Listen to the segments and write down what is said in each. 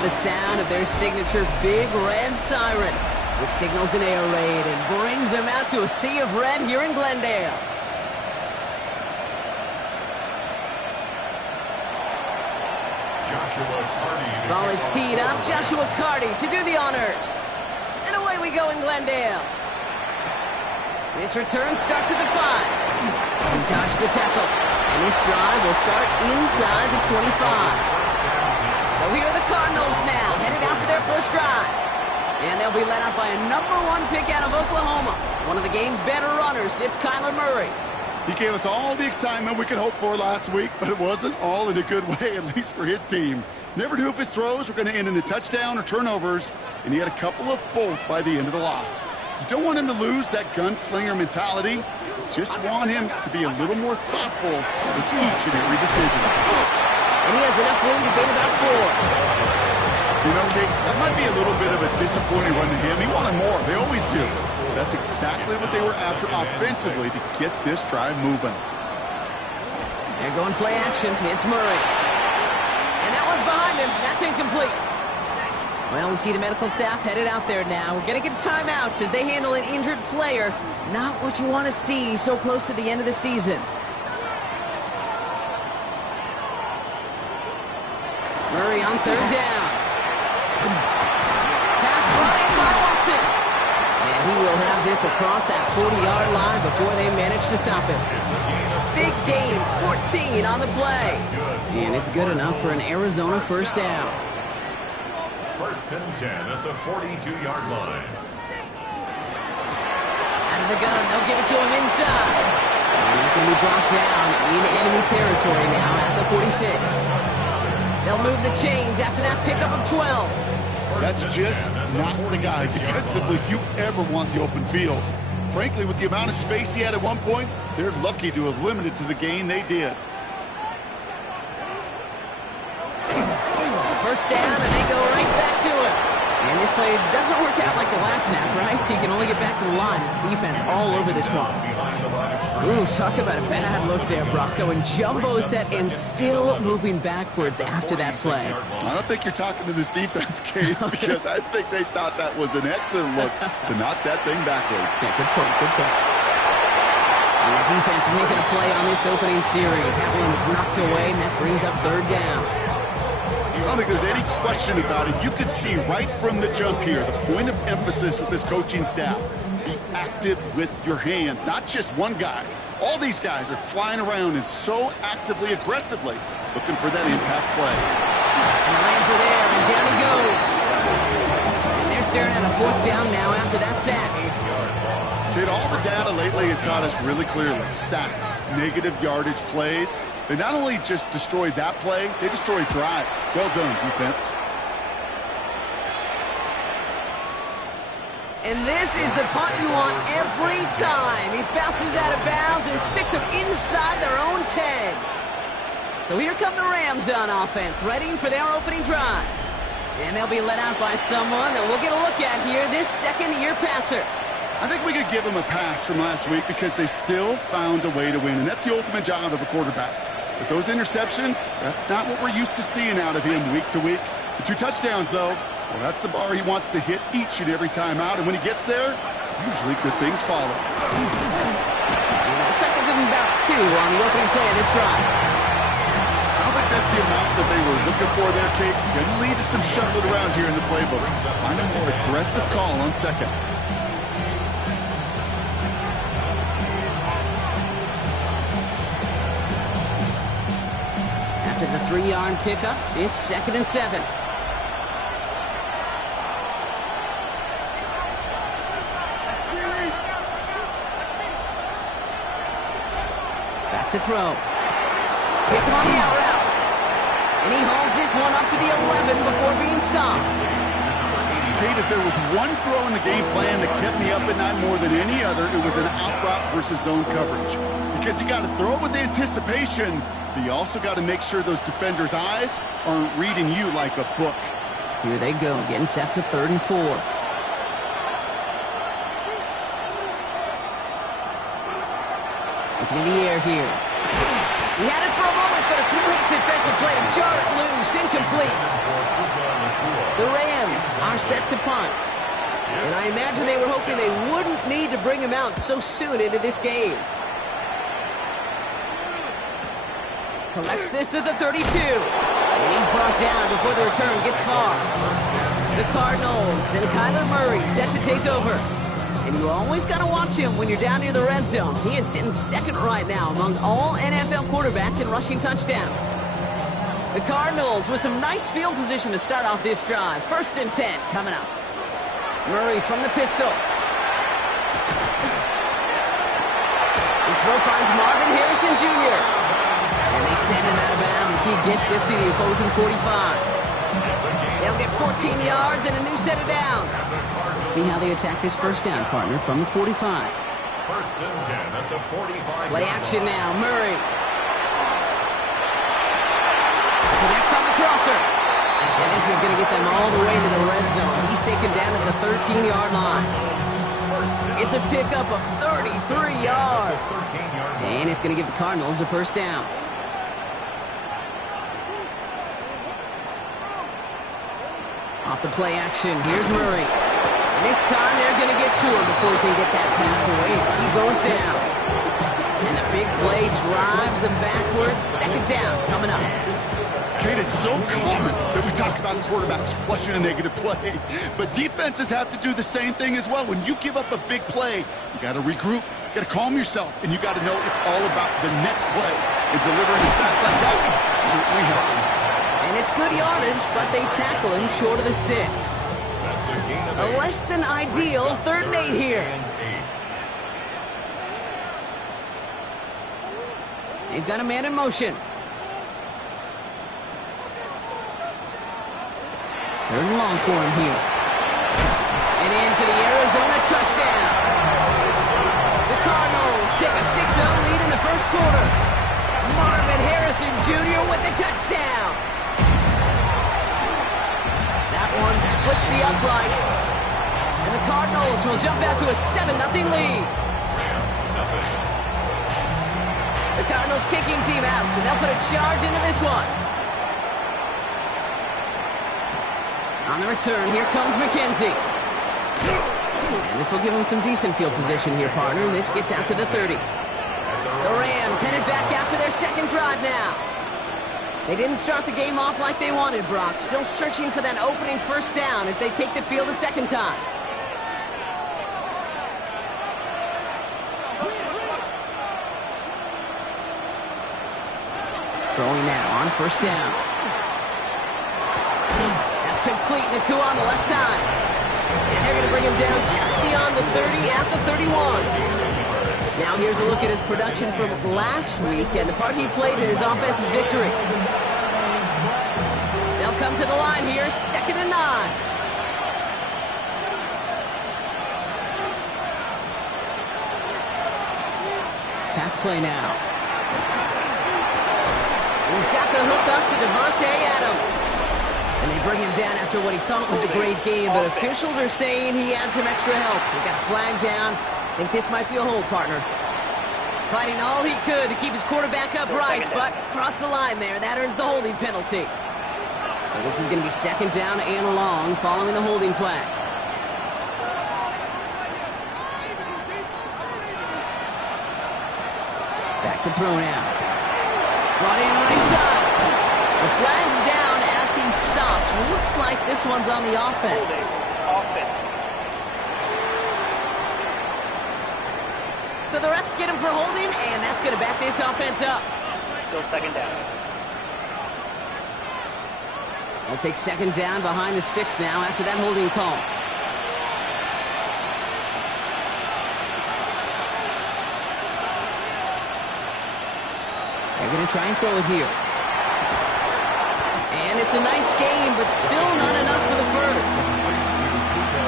for the sound of their signature big red siren, which signals an air raid and brings them out to a sea of red here in Glendale. Ball is teed up. Joshua Carty to do the honors. And away we go in Glendale. This return starts at the 5. He dodged the tackle. And this drive will start inside the 25. So here are the Cardinals now, headed out for their first drive. And they'll be led out by a #1 pick out of Oklahoma. One of the game's better runners, it's Kyler Murray. He gave us all the excitement we could hope for last week, but it wasn't all in a good way, at least for his team. Never knew if his throws were going to end in a touchdown or turnovers, and he had a couple of both by the end of the loss. You don't want him to lose that gunslinger mentality. Just want him to be a little more thoughtful with each and every decision. And he has enough room to gain about 4. You know, Kate, that might be a little bit of a disappointing run to him. He wanted more. They always do. That's exactly what they were after offensively to get this drive moving. They're going play action. It's Murray. And that one's behind him. That's incomplete. Well, we see the medical staff headed out there now. We're going to get a timeout as they handle an injured player. Not what you want to see so close to the end of the season. Murray on 3rd down. Pass brought in by Watson. And he will have this across that 40-yard line before they manage to stop him. Big gain, 14 on the play. And it's good enough for an Arizona first down. 1st and 10 at the 42-yard line. Out of the gun, they'll give it to him inside. And he's going to be brought down in enemy territory now at the 46. They'll move the chains after that pickup of 12. That's just not the guy defensively you ever want the open field. Frankly, with the amount of space he had at one point, they're lucky to have limited to the gain they did. First down, and they go right back to him. And this play doesn't work out like the last snap, right? So he can only get back to the line as the defense all over this one. Ooh, talk about a bad look there, Brock. Going jumbo set and still moving backwards after that play. I don't think you're talking to this defense, Kate, because I think they thought that was an excellent look to knock that thing backwards. Yeah, good point, good point. And the defense making a play on this opening series. That one is knocked away, and that brings up 3rd down. I don't think there's any question about it. You could see right from the jump here, the point of emphasis with this coaching staff. Be active with your hands, not just one guy. All these guys are flying around and so actively, aggressively looking for that impact play. And the Rams are there, and down he goes. And they're staring at a 4th down now after that sack. Kid, all the data lately has taught us really clearly. Sacks, negative yardage plays. They not only just destroy that play, they destroy drives. Well done, defense. And this is the punt you want every time. He bounces out of bounds and sticks them inside their own 10. So here come the Rams on offense, ready for their opening drive. And they'll be let out by someone that we'll get a look at here, this second-year passer. I think we could give them a pass from last week because they still found a way to win, and that's the ultimate job of a quarterback. But those interceptions, that's not what we're used to seeing out of him week to week. The 2 touchdowns, though, well, that's the bar he wants to hit each and every time out, and when he gets there, usually good things follow. Looks like they're giving about 2 on the opening play of this drive. I don't think that's the amount that they were looking for there, Kate. Going to lead to some shuffling around here in the playbook. Find a more aggressive call on second. After the 3-yard pickup, it's 2nd and 7. Back to throw. Hits him on the out route. And he hauls this one up to the 11 before being stopped. Kate, if there was one throw in the game plan that kept me up at night more than any other, it was an out route versus zone coverage. Because you got to throw with anticipation, but you also got to make sure those defenders' eyes aren't reading you like a book. Here they go, getting set for 3rd and 4. Looking in the air here. He had it for a moment, but a great defensive play to jar it loose. Incomplete. The Rams are set to punt. And I imagine they were hoping they wouldn't need to bring him out so soon into this game. Collects this at the 32. And he's brought down before the return gets far. The Cardinals and Kyler Murray set to take over. And you always got to watch him when you're down near the red zone. He is sitting second right now among all NFL quarterbacks in rushing touchdowns. The Cardinals with some nice field position to start off this drive. 1st and 10 coming up. Murray from the pistol. His throw finds Marvin Harrison Jr. And they send him out of bounds as he gets this to the opposing 45. They'll get 14 yards and a new set of downs. Let's see how they attack this first down, partner, from the 45. 1st and 10 at the 45. Play action now. Murray. Connects on the crosser. And this is going to get them all the way to the red zone. He's taken down at the 13-yard line. It's a pickup of 33 yards. And it's going to give the Cardinals a first down. Off the play action, here's Murray. And this time they're going to get to him before he can get that pass away as he goes down. And the big play drives them backwards. 2nd down coming up. Kate, it's so common that we talk about quarterbacks flushing a negative play. But defenses have to do the same thing as well. When you give up a big play, you got to regroup, you got to calm yourself, and you got to know it's all about the next play. And delivering a sack like that certainly helps. And it's good yardage, but they tackle him short of the sticks. A less than ideal 3rd and 8 here. They've got a man in motion. 3rd and long for him here. And in for the Arizona touchdown. The Cardinals take a 6-0 lead in the 1st quarter. Marvin Harrison Jr. with the touchdown. That one splits the uprights. And the Cardinals will jump out to a 7-0 lead. The Cardinals kicking team out, so they'll put a charge into this one. On the return, here comes McKenzie. And this will give him some decent field position here, partner. And this gets out to the 30. The Rams headed back out for their 2nd drive now. They didn't start the game off like they wanted, Brock. Still searching for that opening 1st down as they take the field a 2nd time. Throwing now on 1st down. That's complete. Nakua on the left side. And they're going to bring him down just beyond the 30 at the 31. Now here's a look at his production from last week and the part he played in his offense's victory. They'll come to the line here, 2nd and 9. Pass play now. He's got the hook up to Devontae Adams. And they bring him down after what he thought was a great game, but officials are saying he had some extra help. He got flagged down. I think this might be a hold, partner. Fighting all he could to keep his quarterback upright, but crossed the line there. That earns the holding penalty. So this is going to be 2nd down and long following the holding flag. Back to throw now. Brought in right side. The flag's down as he stops. Looks like this one's on the offense. So the refs get him for holding, and that's going to back this offense up. Still 2nd down. They'll take 2nd down behind the sticks now after that holding call. They're going to try and throw it here. And it's a nice game, but still not enough for the first.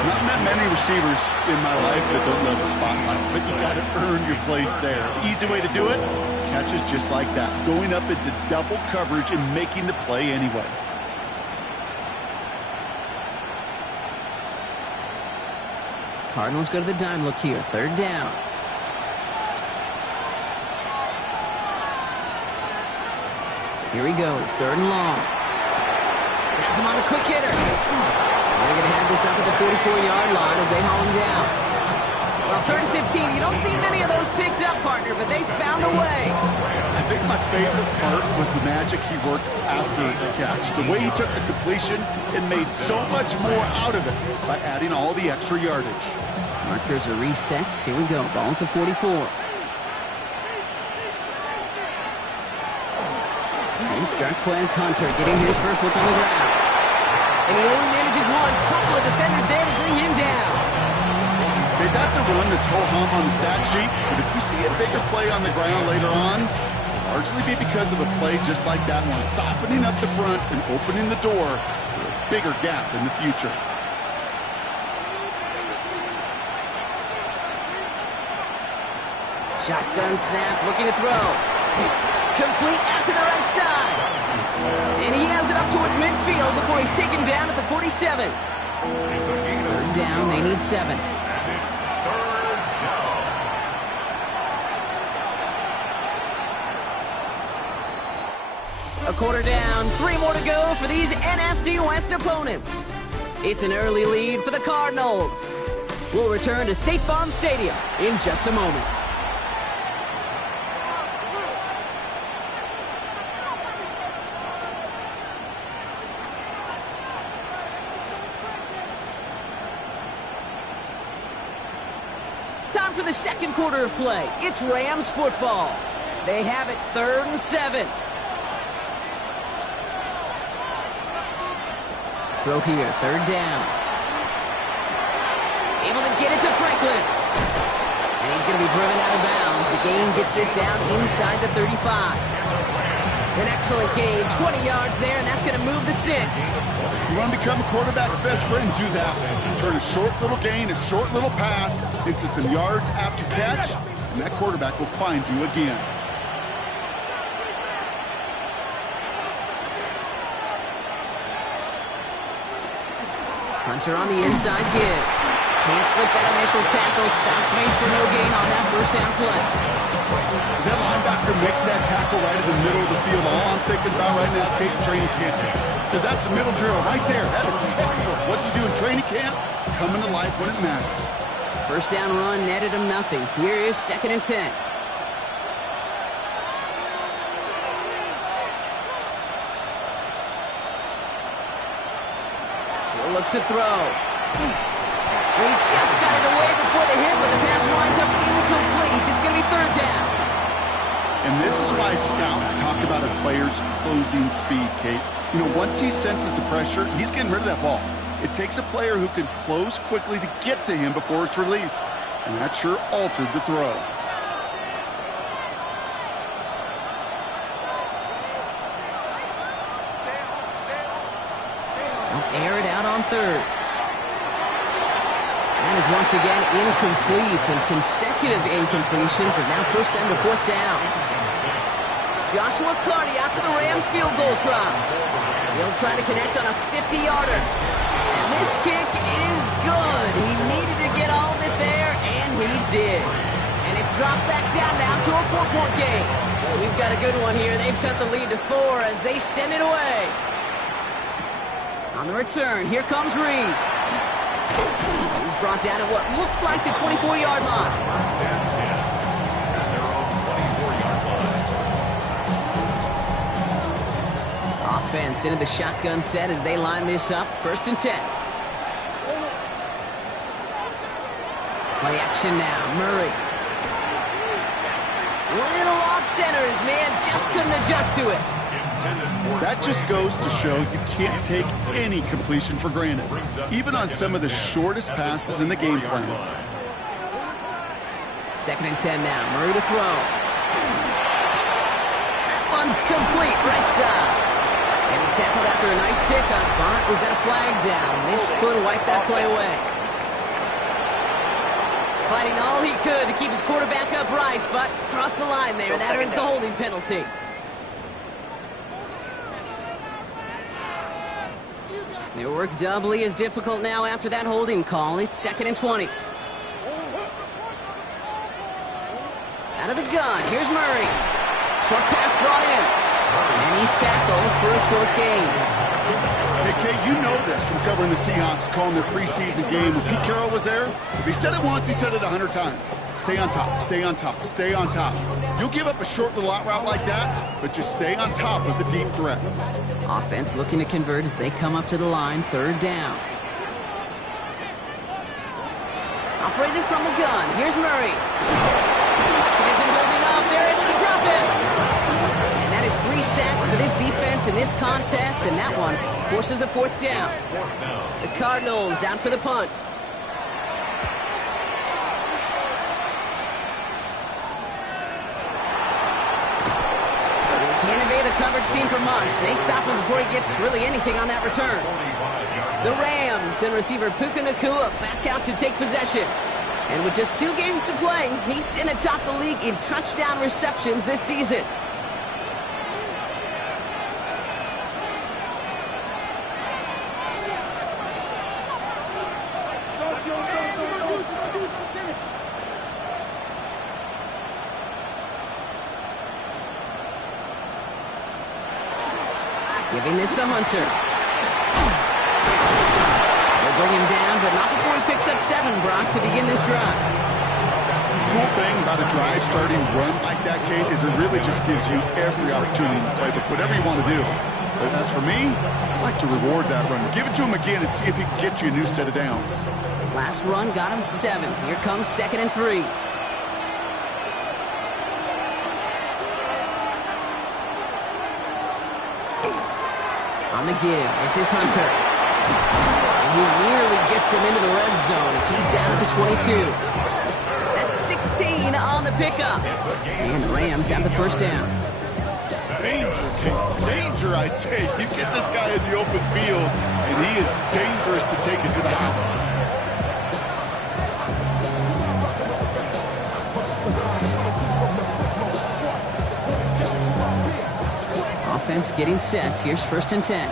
Not met many receivers in my life that don't love the spotlight, but you got to earn your place there. Easy way to do it, catches just like that, going up into double coverage and making the play anyway. Cardinals go to the dime look here, 3rd down. Here he goes, 3rd and long. Has him on the quick hitter. 44-yard line as they haul him down. Well, 3rd and 15, you don't see many of those picked up, partner, but they found a way. I think my favorite part was the magic he worked after the catch. The way he took the completion and made so much more out of it by adding all the extra yardage. Markers are reset. Here we go. Ball at the 44. Garquez Hunter getting his first look on the ground. And he only manages one. Couple of defenders there to bring him down. Okay, that's a run that's ho-hum on the stat sheet, but if we see a bigger play on the ground later on, it'll largely be because of a play just like that one, softening up the front and opening the door for a bigger gap in the future. Shotgun snap, looking to throw. Complete out to the right side. And he has it up towards midfield before he's taken down at the 47. Third down, they need 7. And it's 3rd down. A quarter down, 3 more to go for these NFC West opponents. It's an early lead for the Cardinals. We'll return to State Farm Stadium in just a moment. Time for the second quarter of play. It's Rams football. They have it 3rd and 7. Throw here, 3rd down. Able to get it to Franklin. And he's going to be driven out of bounds. The gain gets this down inside the 35. An excellent gain, 20 yards there, and that's going to move the sticks. You want to become a quarterback's best friend, do that. Turn a short little gain, a short little pass into some yards after catch, and that quarterback will find you again. Hunter on the inside give. Can't slip that initial tackle. Stops made for no gain on that first down play. As that linebacker makes that tackle right in the middle of the field, all I'm thinking about right now is Cape training camp. Because that's a middle drill right there. That is textbook. What you do in training camp, coming to life when it matters. First down run netted him nothing. Here is 2nd and 10. He'll look to throw. He just got it away before the hit, but the pass winds up incomplete. It's going to be 3rd down. And this is why scouts talk about a player's closing speed, Kate. You know, once he senses the pressure, he's getting rid of that ball. It takes a player who can close quickly to get to him before it's released. And that sure altered the throw. They'll air it out on 3rd. That is once again incomplete, and consecutive incompletions have now pushed them to 4th down. Joshua Carty after the Rams field goal try. He'll try to connect on a 50-yarder. And this kick is good. He needed to get all of it there, and he did. And it's dropped back down now to a 4-point game. We've got a good one here. They've cut the lead to 4 as they send it away. On the return, here comes Reed. He's brought down at what looks like the 24-yard line. First and 10 at their own 24-yard line. Offense into the shotgun set as they line this up. 1st and 10. Play action now. Murray. Little off center. His man just couldn't adjust to it. That just goes to show you can't take any completion for granted, even on some of the shortest passes in the game plan. 2nd and 10 now. Murray to throw. That one's complete right side. And he's tackled after a nice pickup, but we've got a flag down. This could wipe that play away. Fighting all he could to keep his quarterback upright, but crossed the line there. That earns the holding penalty. Their work doubly as difficult now after that holding call. It's 2nd and 20. Out of the gun, here's Murray. Short pass brought in. And he's tackled for a short gain. Hey, Okay, you know this from covering the Seahawks, calling their preseason game. When Pete Carroll was there, if he said it once, he said it 100 times. Stay on top, stay on top, stay on top. You'll give up a short little out route like that, but just stay on top of the deep threat. Offense looking to convert as they come up to the line, 3rd down. Operated from the gun, here's Murray. He isn't holding up, they're able to drop him. And that is 3 sacks for this defense in this contest, and that one forces a 4th down. The Cardinals out for the punt. They can't evade the coverage team for much. They stop him before he gets really anything on that return. The Rams and receiver Puka Nacua back out to take possession. And with just 2 games to play, he's sitting atop the league in touchdown receptions this season. Giving this to Hunter. They'll bring him down, but not before he picks up 7, Brock, to begin this drive. Cool thing about a drive starting run like that, Kate, is it really just gives you every opportunity to play with whatever you want to do. But as for me, I like to reward that run. Give it to him again and see if he can get you a new set of downs. Last run got him 7. Here comes 2nd and 3. On the give, this is Hunter. And he nearly gets them into the red zone as he's down at the 22. That's 16 on the pickup. And the Rams have the 1st down. Danger, King. Danger, I say. You get this guy in the open field, and he is dangerous to take it to the house. Offense getting set. Here's 1st and 10.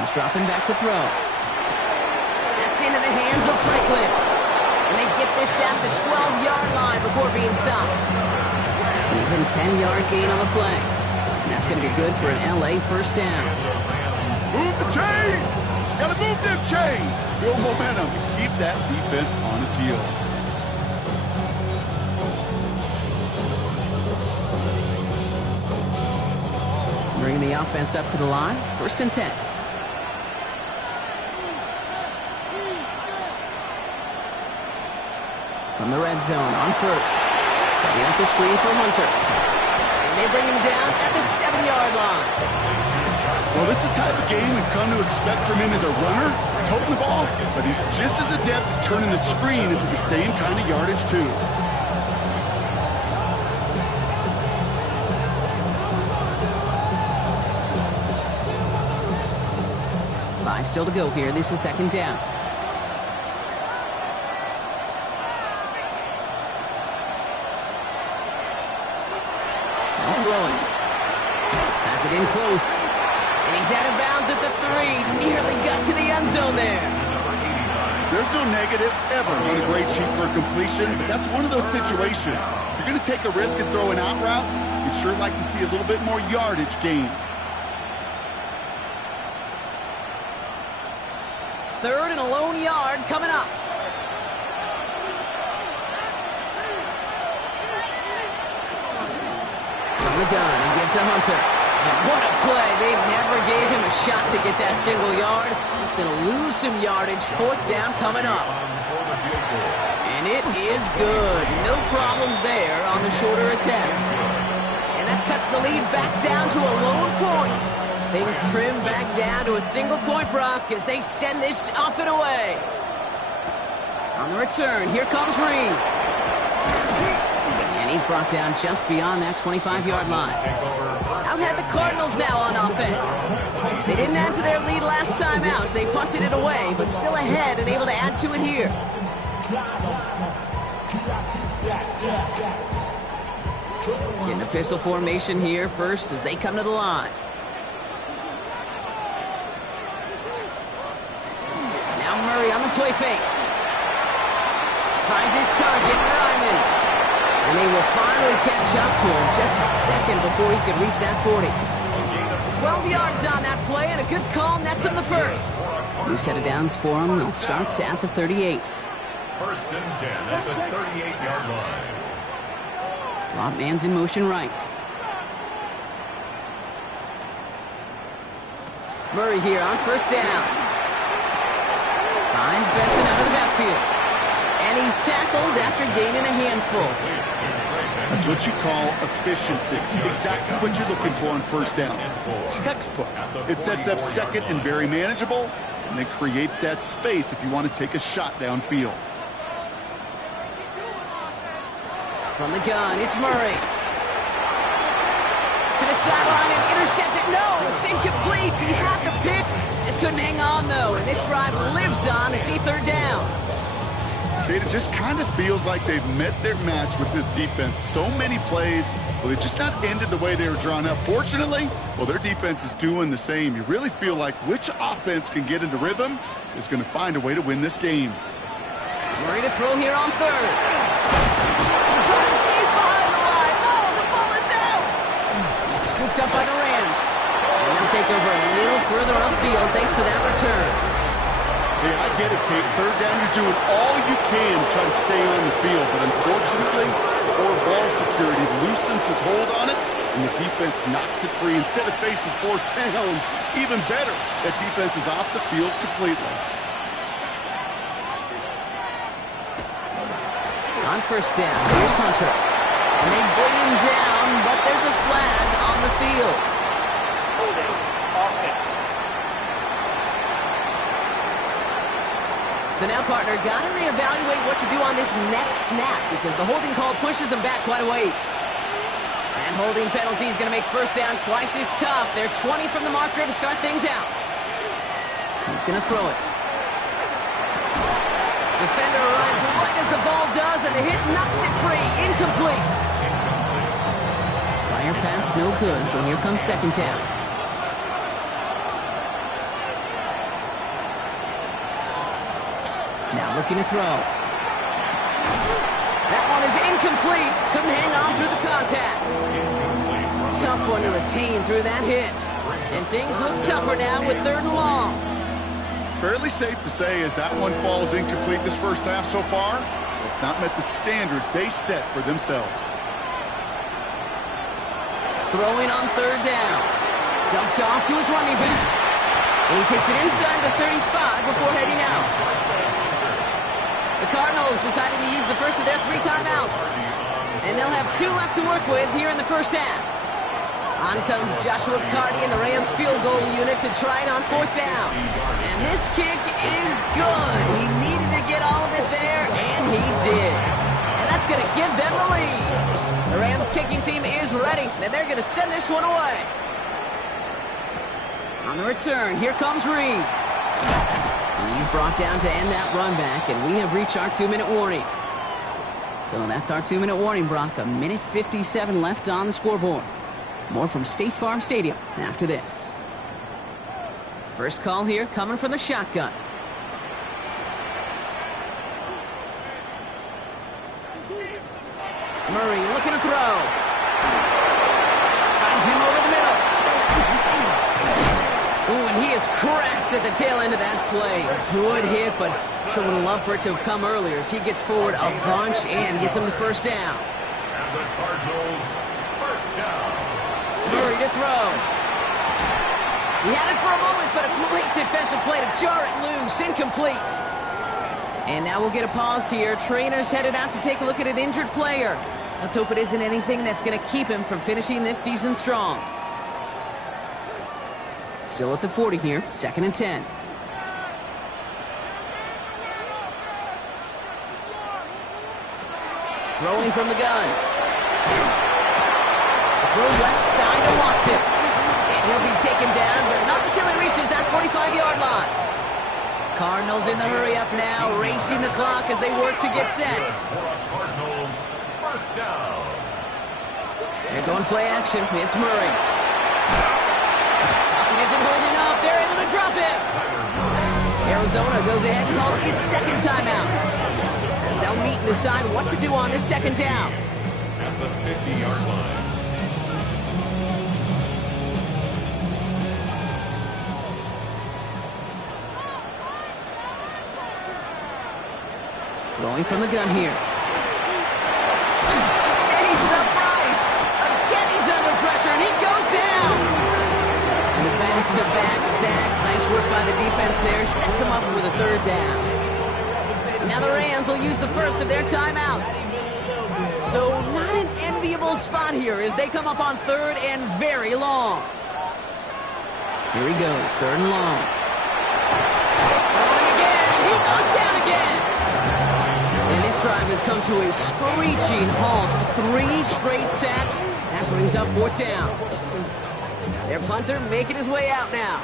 He's dropping back to throw. That's into the hands of Franklin. And they get this down to the 12-yard line before being stopped. An even 10-yard gain on the play. And that's going to be good for an LA 1st down. Move the chains! Gotta move them chains! Build momentum and keep that defense on its heels. Bringing the offense up to the line. 1st and 10. From the red zone on 1st. Setting up the screen for Hunter. And they bring him down at the 7-yard line. Well, this is the type of game we've come to expect from him as a runner, toting the ball, but he's just as adept at turning the screen into the same kind of yardage, too. Still to go here. This is 2nd down. I'll throw it. Has it in close. And he's out of bounds at the 3. Nearly got to the end zone there. There's no negatives ever on a grade sheet for a completion, but that's one of those situations. If you're going to take a risk and throw an out route, you'd sure like to see a little bit more yardage gained. 3rd and a lone yard coming up. From the gun, he gives to Hunter. And what a play. They never gave him a shot to get that single yard. He's going to lose some yardage. 4th down coming up. And it is good. No problems there on the shorter attempt. And that cuts the lead back down to a lone point. Things trim back down to a single point, Brock, as they send this off and away. On the return, here comes Reed. And he's brought down just beyond that 25-yard line. Out had the Cardinals now on offense. They didn't add to their lead last time out, so they punted it away, but still ahead and able to add to it here. Getting a pistol formation here first as they come to the line. On the play fake. Finds his target, Ryman. And they will finally catch up to him just a second before he could reach that 40. 12 yards on that play, and a good call nets him the first. New set of downs for him. They'll start at the 38. First and 10 at the 38-yard line. Slot man's in motion right. Murray here on first down. Finds Benson out of the backfield. And he's tackled after gaining a handful. That's what you call efficiency. Exactly what you're looking for on first down. Textbook. It sets up second and very manageable, and it creates that space if you want to take a shot downfield. From the gun, it's Murray. To the sideline and intercepted. No, it's incomplete. He had the pick. Just couldn't hang on, though. And this drive lives on to see third down. It just kind of feels like they've met their match with this defense. So many plays, well, they just not ended the way they were drawn up. Fortunately, well, their defense is doing the same. You really feel like which offense can get into rhythm is going to find a way to win this game. Murray to throw here on third. Caught him deep behind the line. Oh, the ball is out. It's scooped up by the Rams. And they'll take over a little further upfield thanks to that return. Hey, I get it, Kate. Third down, you're doing all you can to try to stay on the field. But unfortunately, poor ball security loosens his hold on it, and the defense knocks it free. Instead of facing fourth down, even better, that defense is off the field completely. On first down, here's Hunter. And they bring him down, but there's a flag on the field. Holding offense. So now, partner, got to reevaluate what to do on this next snap because the holding call pushes them back quite a ways. And holding penalty is going to make first down twice as tough. They're 20 from the marker to start things out. He's going to throw it. Defender arrives right as the ball does, and the hit knocks it free. Incomplete. Prior pass no good, so here comes second down. Now looking to throw. That one is incomplete. Couldn't hang on through the contact. Tough one to retain through that hit. And things look tougher now with third and long. Fairly safe to say as that one falls incomplete this first half so far, it's not met the standard they set for themselves. Throwing on third down. Dumped off to his running back. And he takes it inside the 35 before heading out. The Cardinals decided to use the first of their 3 timeouts. And they'll have 2 left to work with here in the first half. On comes Joshua Carty and the Rams field goal unit to try it on fourth down. And this kick is good. He needed to get all of it there, and he did. And that's going to give them the lead. The Rams kicking team is ready, and they're going to send this one away. On the return, here comes Reed. He's brought down to end that run back, and we have reached our 2-minute warning. So that's our 2-minute warning, Brock. 1:57 left on the scoreboard. More from State Farm Stadium after this. First call here coming from the shotgun. Murray looking to throw. Finds him over the middle. Ooh, and he is cracked at the tail end of that play. A good hit, but sure would have loved for it to have come earlier as he gets forward a bunch and gets him the first down. And the Cardinals, first down. Murray to throw. He had it for a moment, but a great defensive play to jar it loose. Incomplete. And now we'll get a pause here. Trainers headed out to take a look at an injured player. Let's hope it isn't anything that's going to keep him from finishing this season strong. Still at the 40 here, 2nd and 10. Throwing from the gun. Throw left side to Watson. And he'll be taken down, but not until he reaches that 45-yard line. Cardinals in the hurry up now, racing the clock as they work to get set. Cardinals, first down. They're going play action. It's Murray. He isn't holding up. They're able to drop him. Arizona goes ahead and calls its second timeout, as they'll meet and decide what to do on this second down. the 50-yard line. Throwing from the gun here. Stays upright. Again, he's under pressure, and he goes down. And the back-to-back sacks. Nice work by the defense there. Sets him up with a third down. Now the Rams will use the first of their timeouts. So not an enviable spot here as they come up on third and very long. Here he goes, third and long. Throwing again, and he goes down again. And this drive has come to a screeching halt. 3 straight sacks. That brings up fourth down. Their punter making his way out now.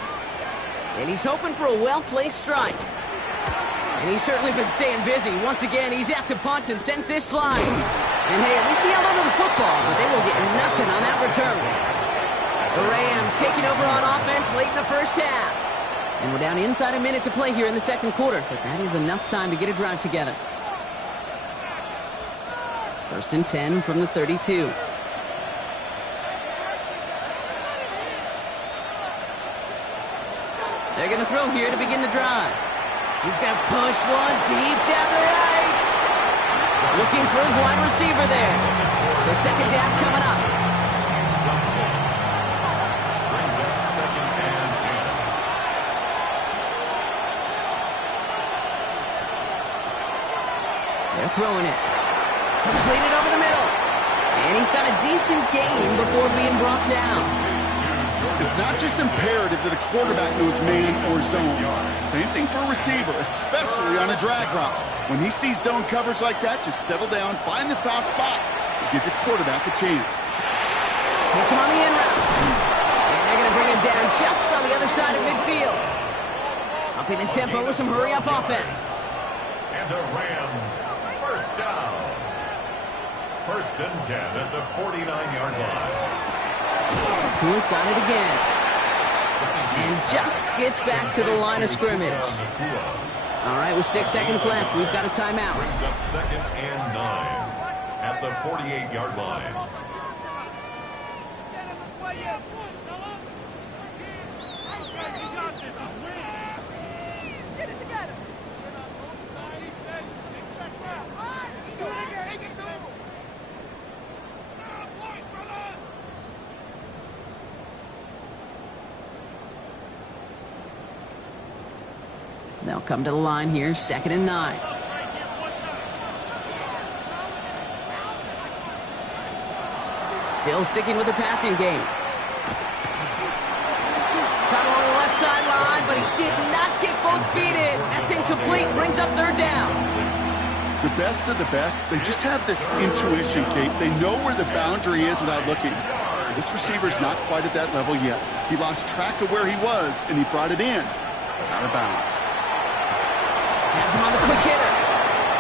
And he's hoping for a well-placed strike. And he's certainly been staying busy. Once again, he's out to punt and sends this flying. And hey, at least he held onto the football, but they will get nothing on that return. The Rams taking over on offense late in the first half. And we're down inside a minute to play here in the second quarter, but that is enough time to get a drive together. First and 10 from the 32. They're going to throw here to begin the drive. He's going to push one deep down the right. Looking for his wide receiver there. So second down coming up. Brings up second and 10. They're throwing it. Completed over the middle. And he's got a decent gain before being brought down. It's not just imperative that a quarterback knows man or zone. Same thing for a receiver, especially on a drag route. When he sees zone coverage like that, just settle down, find the soft spot, and give your quarterback a chance. Hits him on the in route. And they're going to bring him down just on the other side of midfield. Upping the tempo with some hurry-up offense. And the Rams, first down. First and 10 at the 49-yard line. Kua's got it again. And just gets back to the line of scrimmage. All right, with 6 seconds left, we've got a timeout. Brings up second and 9 at the 48-yard line. They'll come to the line here, second and 9. Still sticking with the passing game. Caught along the left sideline, but he did not get both feet in. That's incomplete, brings up third down. The best of the best, they just have this intuition, Kate. They know where the boundary is without looking. This receiver's not quite at that level yet. He lost track of where he was, and he brought it in. Out of bounds. Has him on the quick hitter.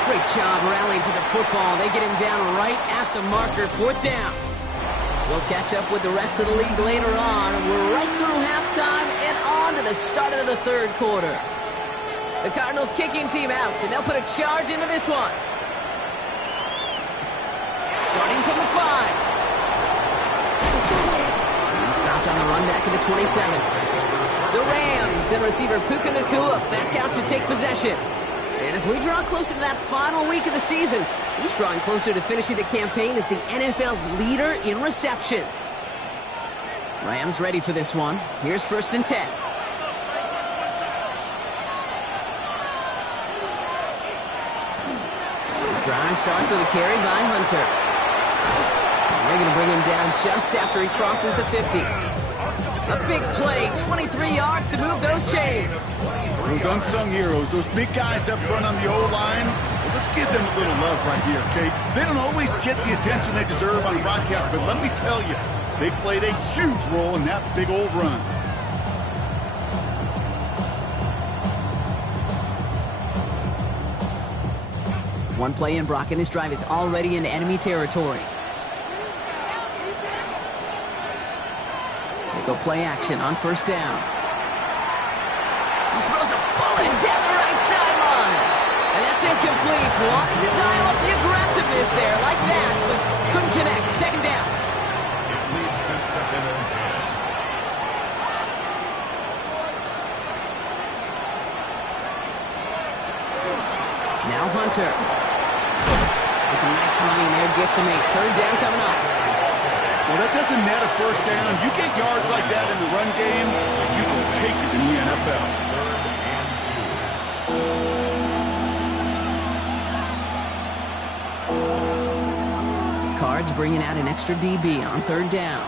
Great job rallying to the football. They get him down right at the marker, fourth down. We'll catch up with the rest of the league later on. We're right through halftime and on to the start of the third quarter. The Cardinals kicking team out, and they'll put a charge into this one. Starting from the 5. He stopped on the run back at the 27th. The Rams and receiver Puka Nacua back out to take possession. And as we draw closer to that final week of the season, he's drawing closer to finishing the campaign as the NFL's leader in receptions. Rams ready for this one. Here's first and 10. The drive starts with a carry by Hunter. And they're going to bring him down just after he crosses the 50. A big play, 23 yards to move those chains. Those unsung heroes, those big guys up front on the O-line, well, let's give them a little love right here, okay? They don't always get the attention they deserve on broadcast, but let me tell you, they played a huge role in that big old run. One play in, Brock, and this drive is already into enemy territory. They go play action on first down. He throws a bullet down the right sideline. And that's incomplete. Wanted to dial up the aggressiveness there like that, but couldn't connect. Second down. It leads to 2nd and 10. Now Hunter. It's a nice running there. Gets him 8. Third down coming up. Well, that doesn't net a first down. You get yards like that in the run game, you will take it in the NFL. 3rd and 2. Cards bringing out an extra DB on third down.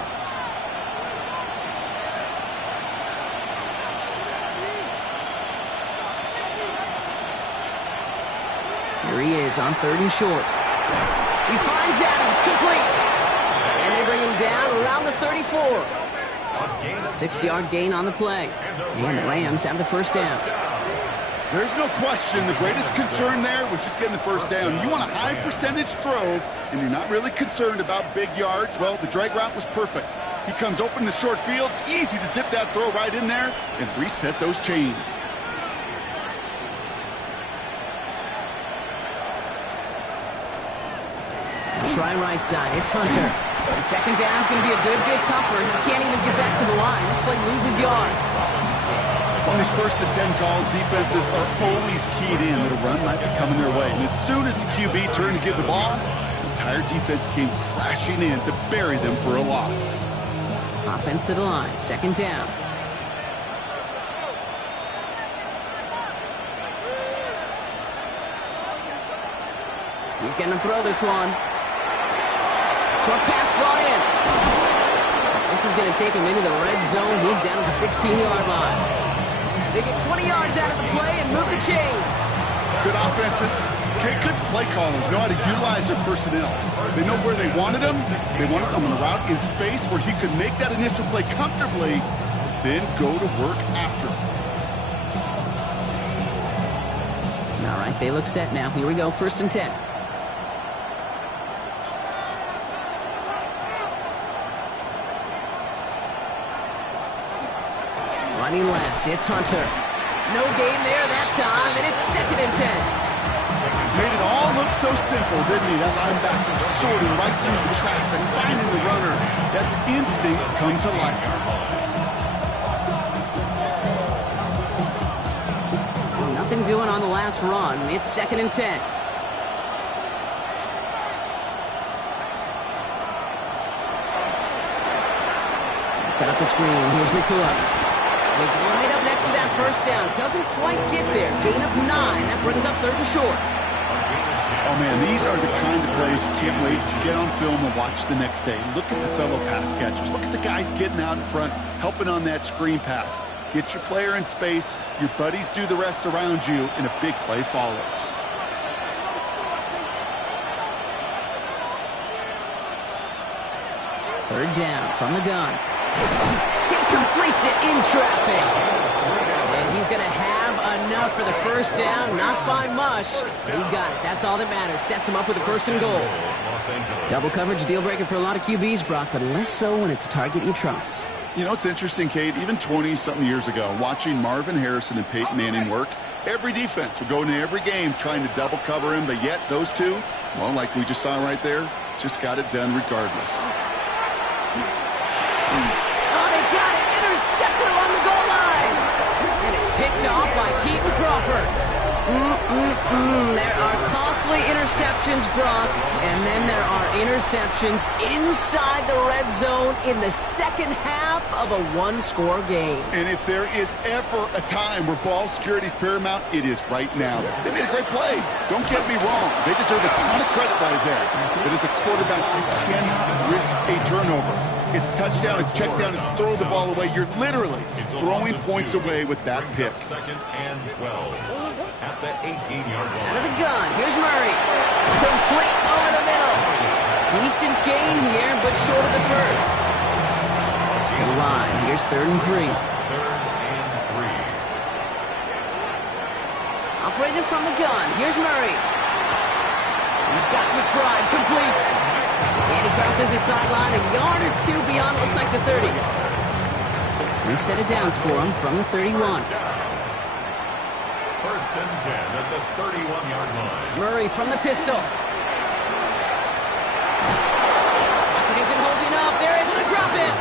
Here he is on 3rd and short. He finds Adams, complete. And they bring him down around the 34. 6-yard gain on the play. And the Rams have the first down. There's no question the greatest concern there was just getting the first down. You want a high percentage throw, and you're not really concerned about big yards. Well, the drag route was perfect. He comes open in the short field. It's easy to zip that throw right in there and reset those chains. Try right side. It's Hunter. And second down's going to be a good bit tougher. He can't even get back to the line. This play loses yards. On these 1st and 10 calls, defenses are always keyed in that a run might be coming their way. And as soon as the QB turned to give the ball, the entire defense came crashing in to bury them for a loss. Offense to the line. Second down. He's going to throw this one. Short pass brought in. This is going to take him into the red zone. He's down at the 16-yard line. They get 20 yards out of the play and move the chains. Good offenses. Okay, good play callers know how to utilize their personnel. They know where they wanted them. They wanted them on a route in space where he could make that initial play comfortably, then go to work after. All right, they look set now. Here we go, 1st and 10. Running left, it's Hunter. No gain there that time, and it's 2nd and 10. Made it all look so simple, didn't he? That linebacker sorting right through the traffic, finding the runner. That's instincts come to life. Nothing doing on the last run. It's 2nd and 10. Set up the screen. Here's McCoy. He's right up next to that first down. Doesn't quite get there. Gain of 9. That brings up 3rd and short. Oh, man, these are the kind of plays you can't wait to get on film and watch the next day. Look at the fellow pass catchers. Look at the guys getting out in front, helping on that screen pass. Get your player in space. Your buddies do the rest around you, and a big play follows. Third down from the gun. He completes it in traffic. And he's going to have enough for the first down. Not by much. He got it. That's all that matters. Sets him up with a 1st and goal. Double coverage, deal breaker for a lot of QBs, Brock, but less so when it's a target you trust. You know, it's interesting, Kate, even 20-something years ago, watching Marvin Harrison and Peyton Manning work, every defense would go into every game trying to double cover him, but yet those two, well, like we just saw right there, just got it done regardless. Oh, they got it. Intercepted along the goal line. And it's picked off by Keaton Crawford. There are costly interceptions, Brock, and then there are interceptions inside the red zone in the second half of a one-score game. And if there is ever a time where ball security is paramount, it is right now. They made a great play. Don't get me wrong. They deserve a ton of credit right there. But as a quarterback, you cannot risk a turnover. It's touchdown, it's check down, it's throw the ball away. You're literally throwing points away with that pick. 2nd and 12 at the 18-yard line. Out of the gun, here's Murray. Complete over the middle. Decent gain here, but short of the first. Good line, here's 3rd and 3. 3rd and 3. Operating from the gun, here's Murray. He's got McBride, complete. And he crosses the sideline a yard or two beyond, looks like the 30. We've set it downs for him from the 31. First and 10 at the 31-yard line. Murray from the pistol. Pocket isn't holding up. They're able to drop it.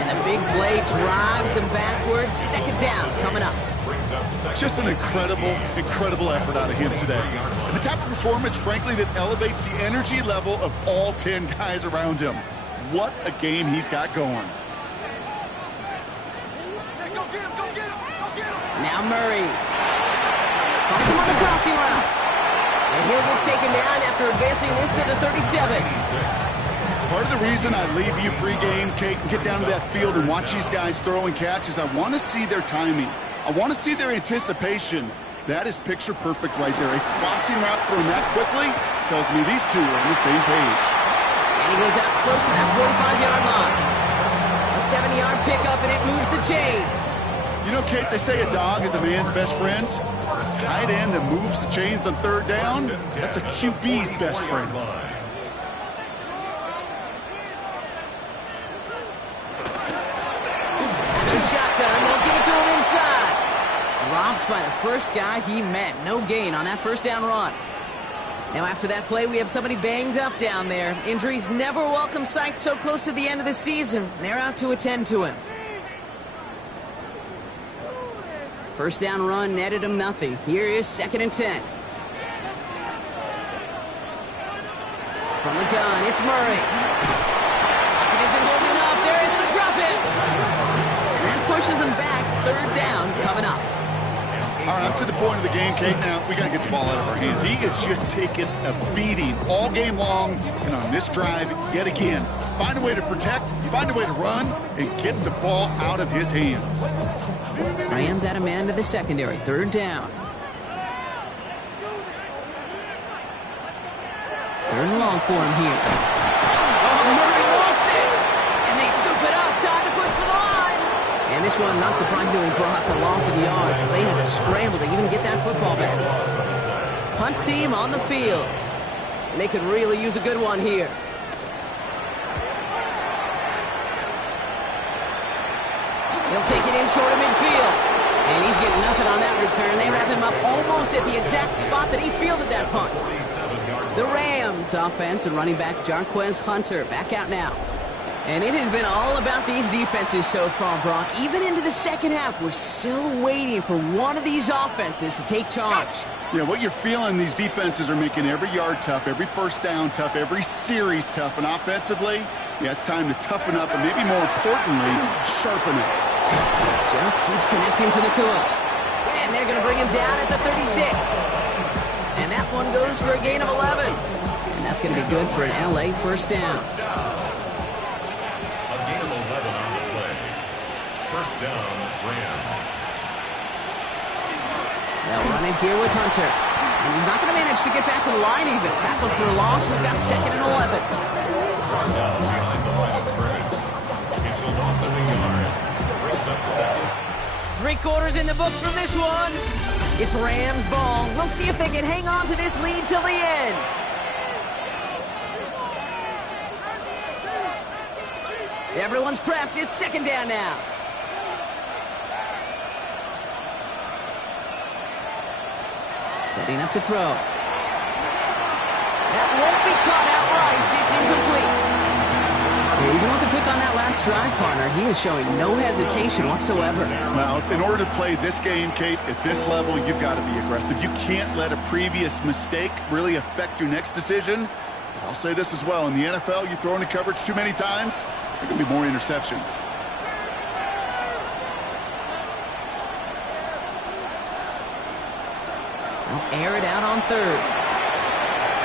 And the big play drives them backwards. Second down coming up. Just an incredible effort out of him today. And the type of performance, frankly, that elevates the energy level of all 10 guys around him. What a game he's got going. Now Murray. Finds him on the crossing route. And he'll get taken down after advancing this to the 37. Part of the reason I leave you pregame, Kate, and get down to that field and watch these guys throw and catch is I want to see their timing. I want to see their anticipation. That is picture perfect right there. A crossing route thrown that quickly tells me these two are on the same page. And he goes out close to that 45-yard line. A 7-yard pickup, and it moves the chains. You know, Kate, they say a dog is a man's best friend. A tight end that moves the chains on third down, that's a QB's best friend. Shotgun, they'll give it to him inside. Dropped by the first guy he met. No gain on that first down run. Now after that play, we have somebody banged up down there. Injuries never welcome sight so close to the end of the season. They're out to attend to him. First down run netted him nothing. Here is second and 10. From the gun, it's Murray. Pocket isn't holding up. They're able to drop it. That pushes them back. Third down coming up. All right, up to the point of the game, Kate. Now, we got to get the ball out of our hands. He is just taking a beating all game long, and on this drive, yet again. Find a way to protect, find a way to run, and get the ball out of his hands. Rams add a man to the secondary. Third down. Third and long for him here. Oh, Murray lost it! And they scoop it up. Time to push for the line. And this one, not surprisingly, brought the loss of yards as they had to scramble to even get that football back. Punt team on the field. And they could really use a good one here. He'll take it in short of midfield. And he's getting nothing on that return. They wrap him up almost at the exact spot that he fielded that punt. The Rams offense and running back Jarquez Hunter back out now. And it has been all about these defenses so far, Brock. Even into the second half, we're still waiting for one of these offenses to take charge. Yeah, what you're feeling, these defenses are making every yard tough, every first down tough, every series tough. And offensively, yeah, it's time to toughen up and maybe more importantly, sharpen up. Just keeps connecting to Nakua. And they're going to bring him down at the 36. And that one goes for a gain of 11. And that's going to be good for an LA first down. A gain of 11 on the play. First down, Rams. They'll run it here with Hunter. And he's not going to manage to get back to the line even. Tackled for a loss. We've got second and 11. Brought down behind the line of scrimmage. It's a loss of a yard. Brings up 7. 3 quarters in the books from this one. It's Rams ball. We'll see if they can hang on to this lead till the end. Everyone's prepped. It's second down now. Setting up to throw. That won't be caught outright. It's incomplete. Even with the pick on that last drive, partner, he is showing no hesitation whatsoever. Well, in order to play this game, Kate, at this level, you've got to be aggressive. You can't let a previous mistake really affect your next decision. But I'll say this as well. In the NFL, you throw into coverage too many times, there can be more interceptions. They'll air it out on third.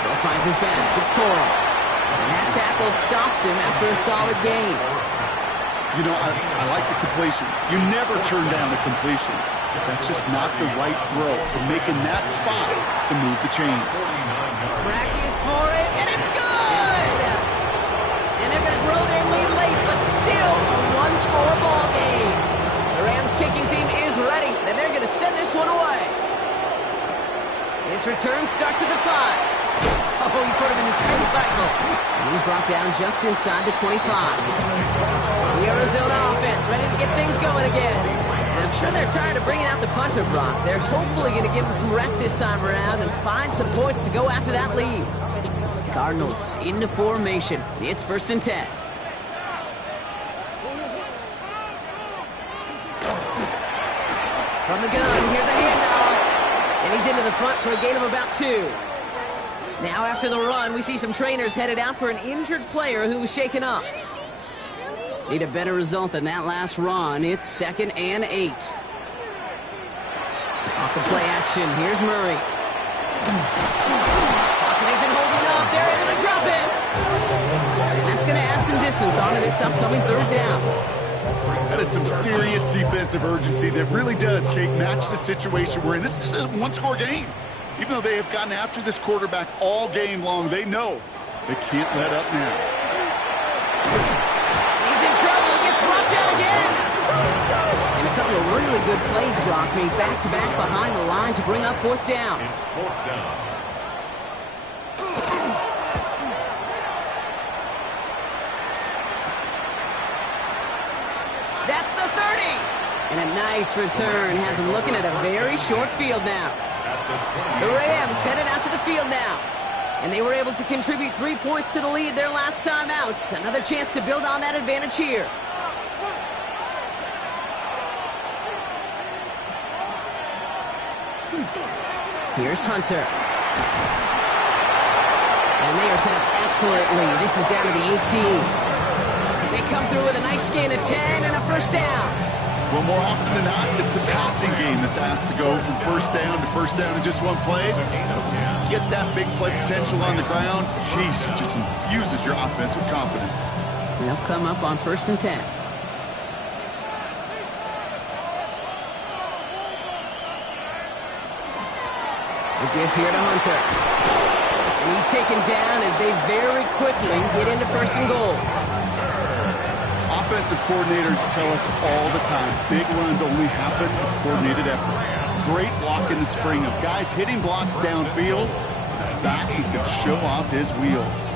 Bill finds his back. It's Coral. And that tackle stops him after a solid gain. You know, I like the completion. You never turn down the completion. That's just not the right throw for making that spot to move the chains. Cracking for it, and it's good! And they're going to grow their lead late, but still a one-score ball game. The Rams kicking team is ready, and they're going to send this one away. His return starts at the 5. Oh, he put him in the spin cycle. And he's brought down just inside the 25. The Arizona offense ready to get things going again. And I'm sure they're tired of bringing out the puncher, Brock. They're hopefully going to give him some rest this time around and find some points to go after that lead. Cardinals into formation. It's 1st and 10. From the gun, here's a handoff. And he's into the front for a gain of about 2. Now after the run, we see some trainers headed out for an injured player who was shaken up. Need a better result than that last run. It's 2nd and 8. Off the play action, here's Murray. Pocket isn't holding up. They're able to drop it. And that's going to add some distance onto this upcoming 3rd down. That is some serious defensive urgency that really does, Kate, match the situation we're in. This is a one-score game. Even though they have gotten after this quarterback all game long, they know they can't let up now. He's in trouble. Gets brought down again. And a couple of really good plays, Brock, made back-to-back behind the line to bring up 4th down. It's 4th down. That's the 30. And a nice return has him looking at a very short field now. The Rams headed out to the field now. And they were able to contribute 3 points to the lead their last time out. Another chance to build on that advantage here. Here's Hunter. And they are set up excellently. This is down to the 18. They come through with a nice gain of 10 and a 1st down. Well, more often than not, it's the passing game that's asked to go from 1st down to 1st down in just one play. Get that big play potential on the ground. Jeez, it just infuses your offense with confidence. They'll come up on 1st and 10. A give here to Hunter. And he's taken down as they very quickly get into 1st and goal. Offensive coordinators tell us all the time, big runs only happen with coordinated efforts. Great block in the spring of guys hitting blocks downfield, and a back who can show off his wheels.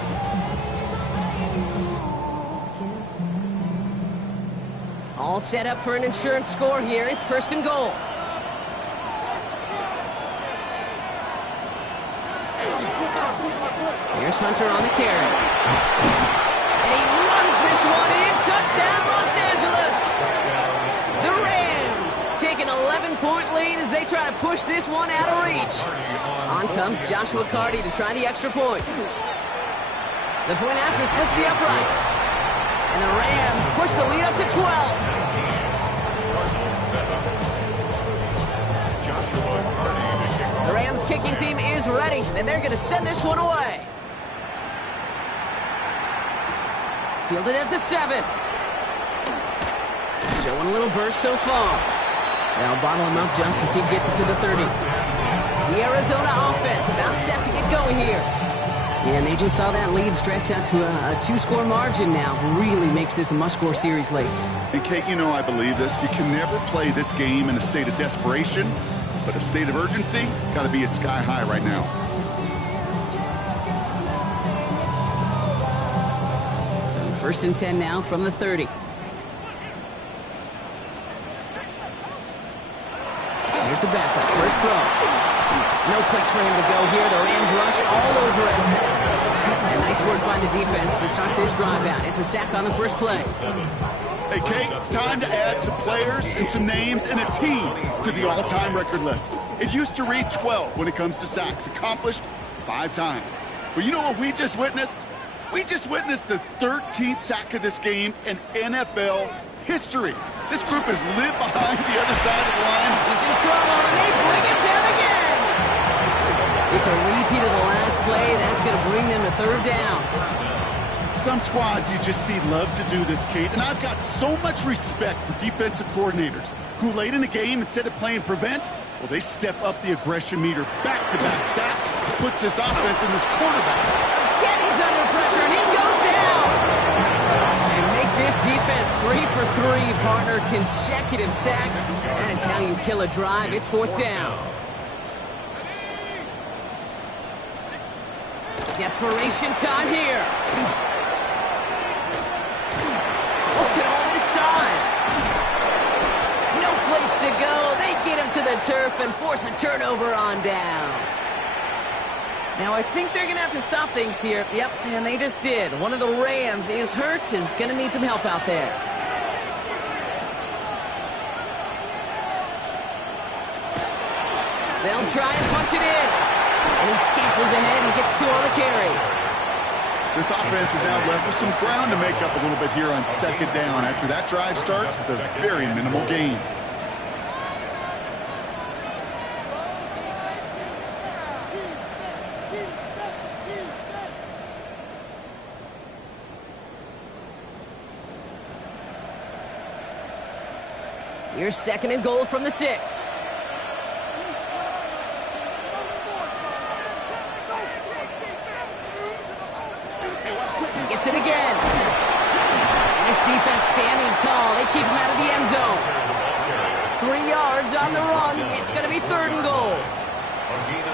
All set up for an insurance score here. It's 1st and goal. Here's Hunter on the carry. And he runs this one in. Touchdown, Los Angeles. The Rams take an 11-point lead as they try to push this one out of reach. On comes Joshua Carty to try the extra point. The point after splits the uprights. And the Rams push the lead up to 12. The Rams kicking team is ready, and they're going to send this one away. Fielded at the 7. Showing a little burst so far. They'll bottle him up just as he gets it to the 30. The Arizona offense about set to get going here. And they just saw that lead stretch out to a 2-score margin now. Really makes this a must-score series late. And Kate, you know I believe this. You can never play this game in a state of desperation, but a state of urgency got to be sky high right now. So 1st and 10 now from the 30. Here's the backup. First throw. No place for him to go here. The Rams rush all over it. And nice work by the defense to start this drive out. It's a sack on the first play. Hey, Kate, it's time to add some players and some names and a team to the all-time record list. It used to read 12 when it comes to sacks, accomplished 5 times. But you know what we just witnessed? We just witnessed the 13th sack of this game in NFL history. This group has lived behind the other side of the line. He's in trouble, and they bring him down again. It's a repeat of the last play. That's going to bring them to 3rd down. Some squads you just see love to do this, Kate, and I've got so much respect for defensive coordinators who late in the game, instead of playing prevent, well, they step up the aggression meter. Back-to-back sacks puts this offense in this quarterback. Again, he's under pressure, and he goes down. And make this defense 3 for 3, partner. Consecutive sacks. That is how you kill a drive. It's 4th down. Desperation time here. Look at all this time. No place to to the turf and force a turnover on downs. Now, I think they're going to have to stop things here. Yep, and they just did. One of the Rams is hurt, is going to need some help out there. They'll try and punch it in. And he scampers ahead and gets two on the carry. This offense is now left with some ground to make up a little bit here on second down after that drive starts with a very minimal gain. Here's second and goal from the 6. Gets it again. And this defense standing tall. They keep him out of the end zone. 3 yards on the run. It's going to be third and goal.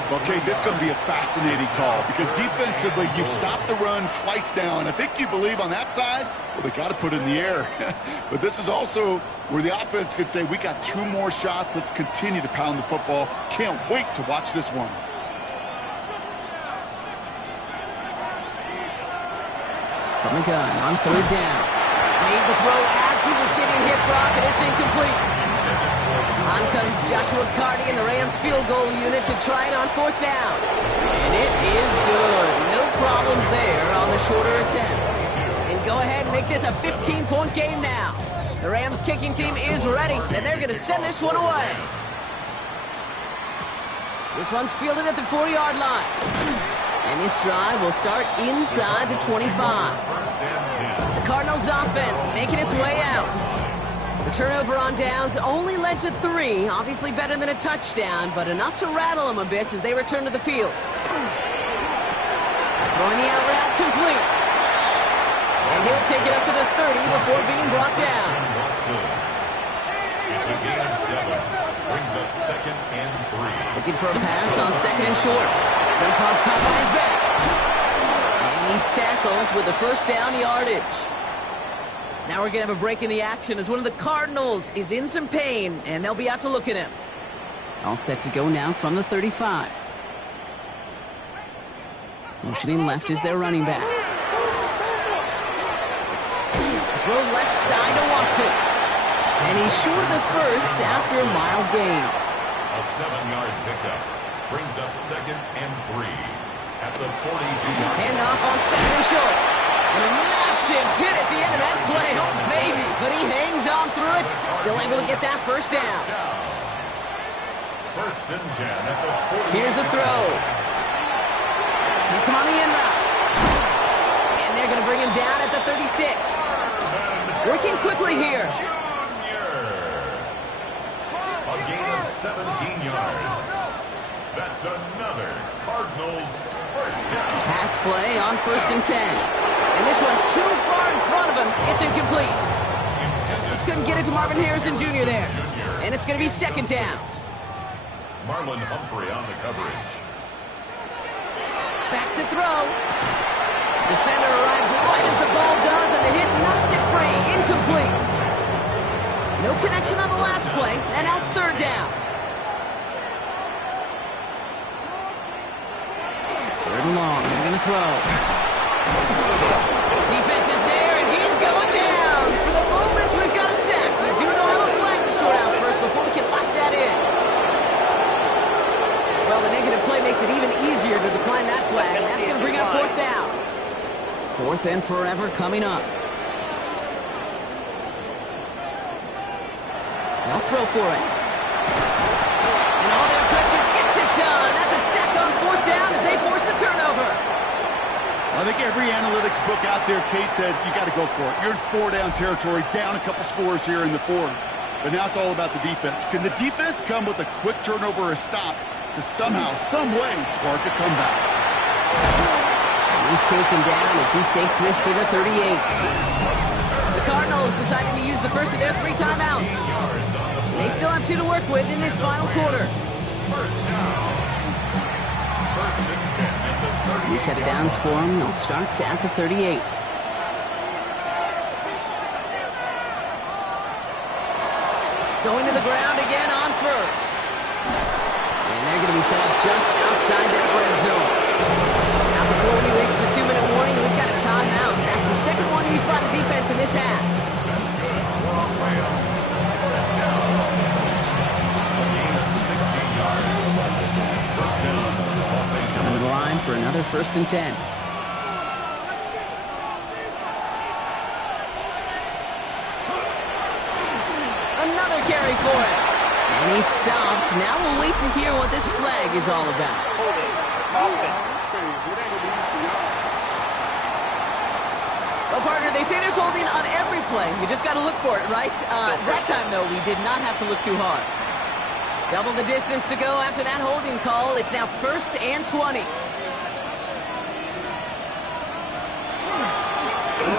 Okay, this is going to be a fascinating call because defensively, you've stopped the run twice now, and I think you believe on that side, well, they got to put it in the air. But this is also where the offense could say, we got 2 more shots. Let's continue to pound the football. Can't wait to watch this one. From the gun on third down. Made the throw as he was getting hit, Brock, and it's incomplete. On comes Joshua Carty and the Rams field goal unit to try it on fourth down. And it is good. No problems there on the shorter attempt. And go ahead and make this a 15-point game now. The Rams kicking team is ready, and they're going to send this one away. This one's fielded at the 40-yard line. And this drive will start inside the 25. The Cardinals offense making its way out. The turnover on downs only led to 3. Obviously better than a touchdown, but enough to rattle them a bit as they return to the field. Throwing the out route complete. And he'll take it up to the 30 before being brought down. It's a gain of 7. Brings up second and 3. Looking for a pass on second and short. Jump off caught by his back. And he's tackled with the first down yardage. Now we're going to have a break in the action as one of the Cardinals is in some pain, and they'll be out to look at him. All set to go now from the 35. Motioning left is their running back. Throw left side to Watson. And he's short of the first after a mile gain. A 7-yard pickup. Brings up second and 3. At the 42-yard line. Handoff on second and short. And a massive hit at the end of that play. Oh, baby. But he hangs on through it. Still able to get that first down. First and 10 at the 40. Here's the throw. Hits him on the in route. And they're going to bring him down at the 36. Working quickly here. A gain of 17 yards. That's another Cardinals first down. Pass play on first and 10. And this one too far in front of him. It's incomplete. Just couldn't get it to Marvin Harrison Jr. there. And it's going to be second down. Marlon Humphrey on the coverage. Back to throw. Defender arrives right as the ball does, and the hit knocks it free. Incomplete. No connection on the last play, and now it's third down. Third and long, they're going to throw. Defense is there, and he's going down. For the moment, we've got a sack. We do know how a flag to sort out first before we can lock that in. Well, the negative play makes it even easier to decline that flag. That's going to bring up fourth down. Fourth and forever coming up. They'll throw for it. And all their pressure gets it done. That's a sack on fourth down as they force the turnover. I think every analytics book out there, Kate, said you got to go for it. You're in 4-down territory, down a couple scores here in the fourth. But now it's all about the defense. Can the defense come with a quick turnover or a stop to somehow, some way, spark a comeback? He's taken down as he takes this to the 38. The Cardinals deciding to use the first of their 3 timeouts. They still have 2 to work with in this final quarter. First down. First and 10 at the 38. New set of downs for them. They'll start at the 38. Going to the ground again on first. they're going to be set up just outside that red zone. Now before we reach the 2-minute warning, we've got a timeout. That's the second one used by the defense in this half. That's good for Rams. First down. A gain of 16 yards. First down, Los Angeles. Coming to the line for another 1st and 10. Another carry for it. And he's stopped. Now we'll wait to hear what this flag is all about. Holding. Offense. Well, partner, they say there's holding on every play. You just got to look for it, right? That time, though, we did not have to look too hard. Double the distance to go after that holding call. It's now 1st and 20.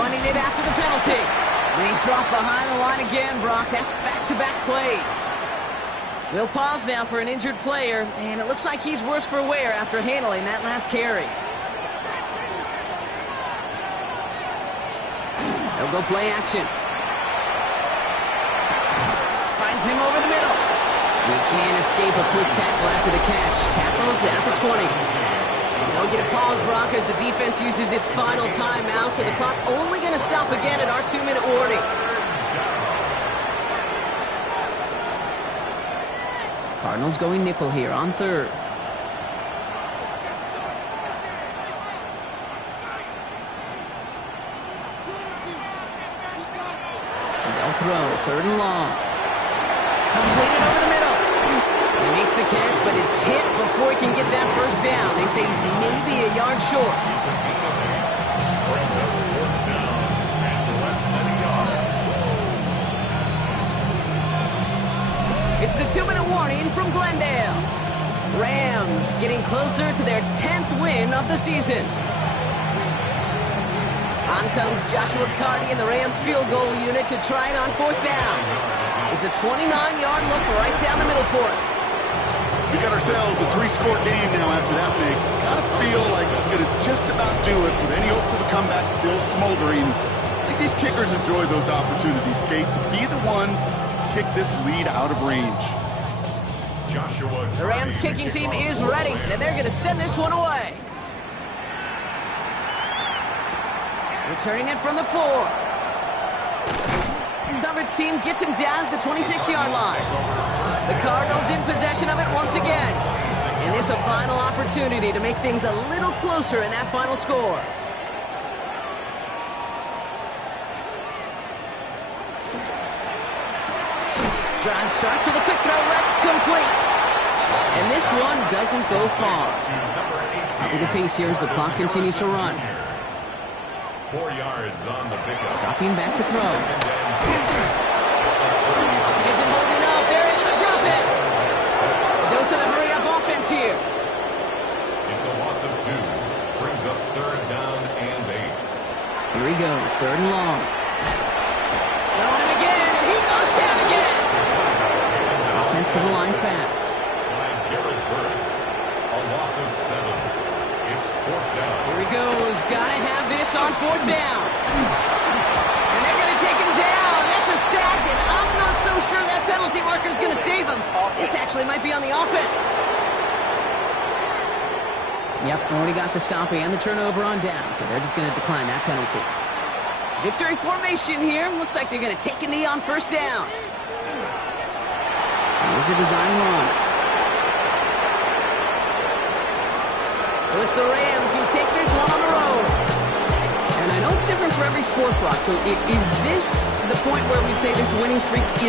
Running it after the penalty. And he's dropped behind the line again, Brock. That's back-to-back plays. We'll pause now for an injured player, and it looks like he's worse for wear after handling that last carry. They'll go play action. Finds him over the middle. He can't escape a quick tackle after the catch. Tackles at the 20. Now we get a pause, Brock, as the defense uses its final timeout, so the clock only going to stop again at our 2-minute warning. Cardinals going nickel here on 3rd. They'll throw, 3rd and long. Completed over the middle. He makes the catch, but is hit before he can get that 1st down. They say he's maybe a yard short. Brings up 4th down and less than a yard. It's the 2-minute warning from Glendale. Rams getting closer to their 10th win of the season. On comes Joshua Carty and the Rams field goal unit to try it on 4th down. It's a 29-yard look right down the middle for it. We got ourselves a 3-score game now after that make. It's got to feel like it's going to just about do it with any hopes of a comeback still smoldering. I think these kickers enjoy those opportunities, Kate, to be the one to kick this lead out of range. Joshua. The Rams kicking team is ready, and they're going to send this one away. Returning it from the 4. Coverage team gets him down at the 26-yard line. The Cardinals in possession of it once again. And this a final opportunity to make things a little closer in that final score. Drive start to the quick throw left, complete. And this one doesn't go far. Top of the pace here as the clock continues to run. 4 yards on the pickup. Dropping back to throw. Isn't holding up. They're able to drop it. Dose of the hurry-up offense here. It's a loss of 2. Brings up 3rd down and 8. Here he goes, 3rd and long. Throwing him again, and he goes down again. Offensive line fast. By Jared Burris. A loss of 7. It's 4th down. Here he goes. Gotta have this on 4th down. And they're going to take him down. That's a sack, and I'm not so sure that penalty marker is going to save him. This actually might be on the offense. Yep, already got the stop and the turnover on down, so they're just going to decline that penalty. Victory formation here. Looks like they're going to take a knee on 1st down. Here's a design run. So it's the Rams who take this one on the road. And I know it's different for every sport, Brock. So is this the point where we'd say this winning streak is